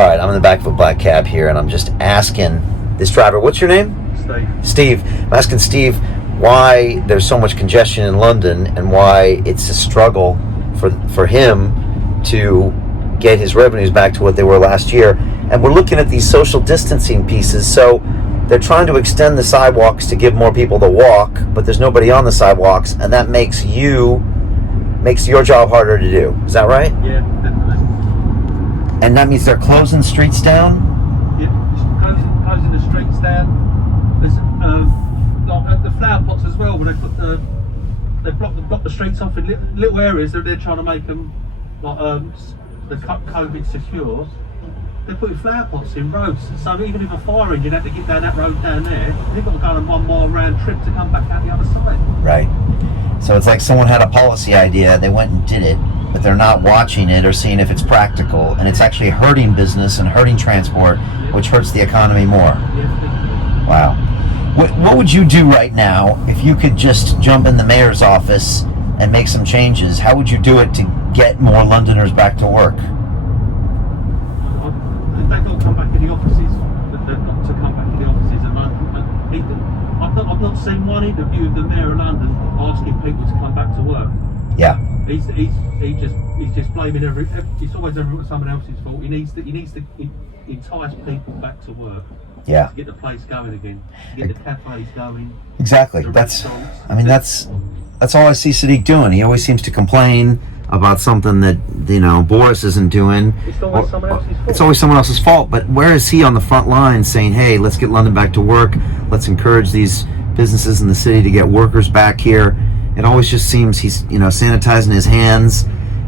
All right, I'm in the back of a black cab here, and I'm just asking this driver, what's your name? Steve. I'm asking Steve why there's so much congestion in London and why it's a struggle for him to get his revenues back to what they were last year. And we're looking at these social distancing pieces. So they're trying to extend the sidewalks to give more people to walk, but there's nobody on the sidewalks, and that makes your job harder to do. Is that right? Yeah, definitely. And that means they're closing streets down? Yeah, closing the streets down. There's like at the flower pots as well, where they block the streets off in little areas that they're trying to make them like the COVID secure. They're putting flower pots in roads, so even if a fire engine had to get down that road down there, they've got to go on 1 mile round trip to come back out the other side. Right. So it's like someone had a policy idea, they went and did it, but they're not watching it or seeing if it's practical, and it's actually hurting business and hurting transport, which hurts the economy more. Wow. What would you do right now if you could just jump in the mayor's office and make some changes? How would you do it to get more Londoners back to work? They've got to come back to the offices. They've got to come back to the offices. And I've not seen one interview of the mayor of London asking people to come back to work. Yeah. He's just blaming it's always someone else's fault. He needs to entice people back to work. Yeah. To get the place going again. To get the cafes going. Exactly. That's all I see Sadiq doing. He always seems to complain about something that, Boris isn't doing. It's always someone else's fault. It's always someone else's fault. But where is he on the front line saying, hey, let's get London back to work. Let's encourage these businesses in the city to get workers back here. It always just seems he's, sanitizing his hands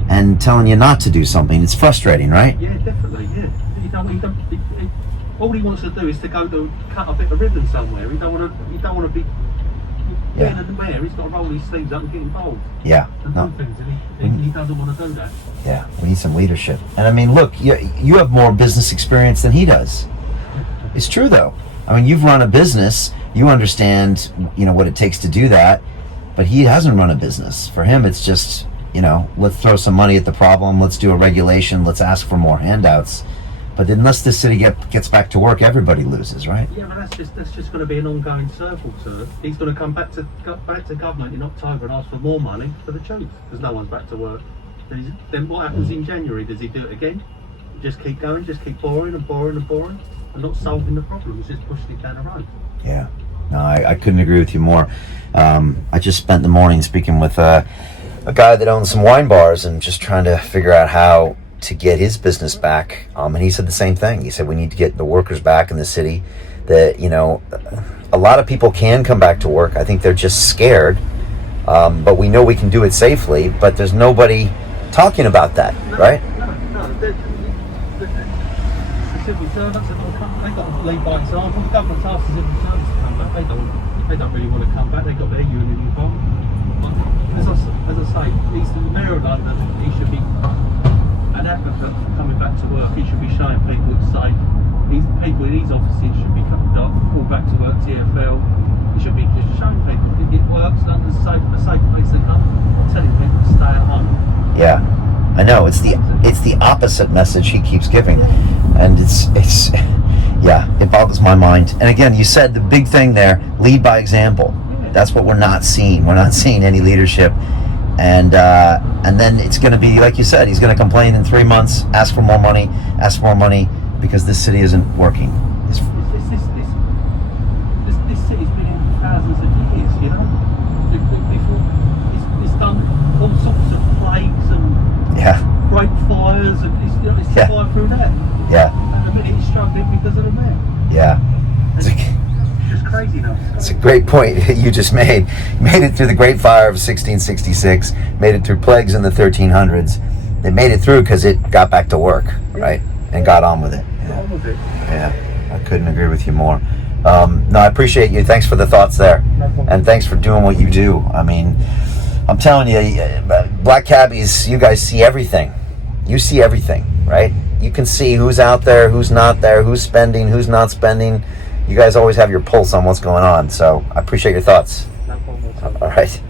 and telling you not to do something. It's frustrating, right? Yeah, definitely, yeah. All he wants to do is to go to cut a bit of ribbon somewhere. He don't want to be being the mayor. He's got to roll his sleeves up and get involved. Yeah. And do things, and he doesn't want to do that. Yeah, we need some leadership. And I mean, look, you have more business experience than he does. It's true, though. I mean, you've run a business. You understand, what it takes to do that. But he hasn't run a business. For him, it's just, let's throw some money at the problem. Let's do a regulation. Let's ask for more handouts. But unless the city gets back to work, everybody loses, right? Yeah, but that's just going to be an ongoing circle, sir. He's going to come back to government in October and ask for more money for the troops because no one's back to work. Then what happens in January? Does he do it again? Just keep going, just keep boring and not solving the problems, just pushing it down the road. Yeah, no, I couldn't agree with you more. I just spent the morning speaking with a guy that owns some wine bars and just trying to figure out how to get his business back, and he said the same thing. He said we need to get the workers back in the city. That a lot of people can come back to work. I think they're just scared, but we know we can do it safely. But there's nobody talking about that, right? No. The civil servants they've got to lead by example. The government's asked the civil servants to come back. They don't really want to come back. They've got their union involved. As I say, he's the mayor of London. He should be an advocate for coming back to work. He should be showing people it's safe. People in his offices should be coming all back to work, TfL. He should be just showing people it works, London's a safe place to come, telling people to stay at home. Yeah, I know. It's the opposite message he keeps giving. And it's it boggles my mind. And again, you said the big thing there, lead by example. That's what we're not seeing. We're not seeing any leadership. And then it's going to be, like you said, he's going to complain in 3 months, ask for more money because this city isn't working. This city's been in for thousands of years, It's done all sorts of plagues and great fires, and it's survived through that. Yeah. And the minute he's struggling because of the mayor. Yeah. It's just crazy now. It's a great point you just made. Made it through the Great Fire of 1666, made it through plagues in the 1300s. They made it through because it got back to work, right? And got on with it. Yeah, I couldn't agree with you more. No, I appreciate you. Thanks for the thoughts there. And thanks for doing what you do. I mean, I'm telling you, black cabbies, you guys see everything. You see everything, right? You can see who's out there, who's not there, who's spending, who's not spending. You guys always have your pulse on what's going on. So I appreciate your thoughts. No problem. All right.